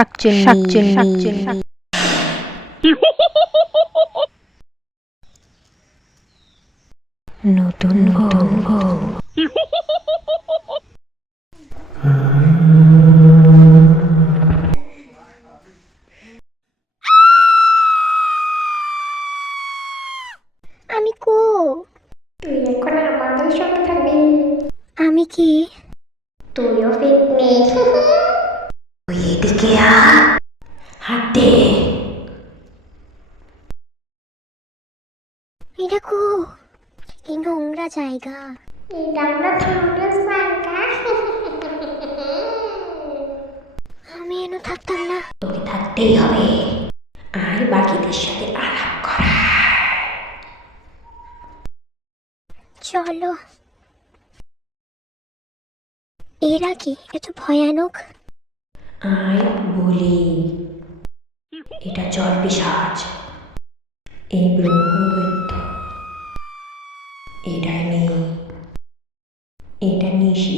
শাকচুন্নি নতুন বউ। আমি কো তুই এখন আমাদের সঙ্গে থাকবি। আমি কি তুইও ফিটনেস। তুই এদিকে আ, হাত দে। এটা কো এই নোংরা জায়গা। এটা আমরা থামলে জায়গা। আমি এনে থাকতাম না। তোকে থাকতেই হবে, আর বাকিদের সাথে আলাপ করা। চলো। এরা কি এত ভয়ানক? আয় বলি, এটা জল পিশাচ, এই ব্রহ্মদৈত্য, এটা নেই, এটা নিশি।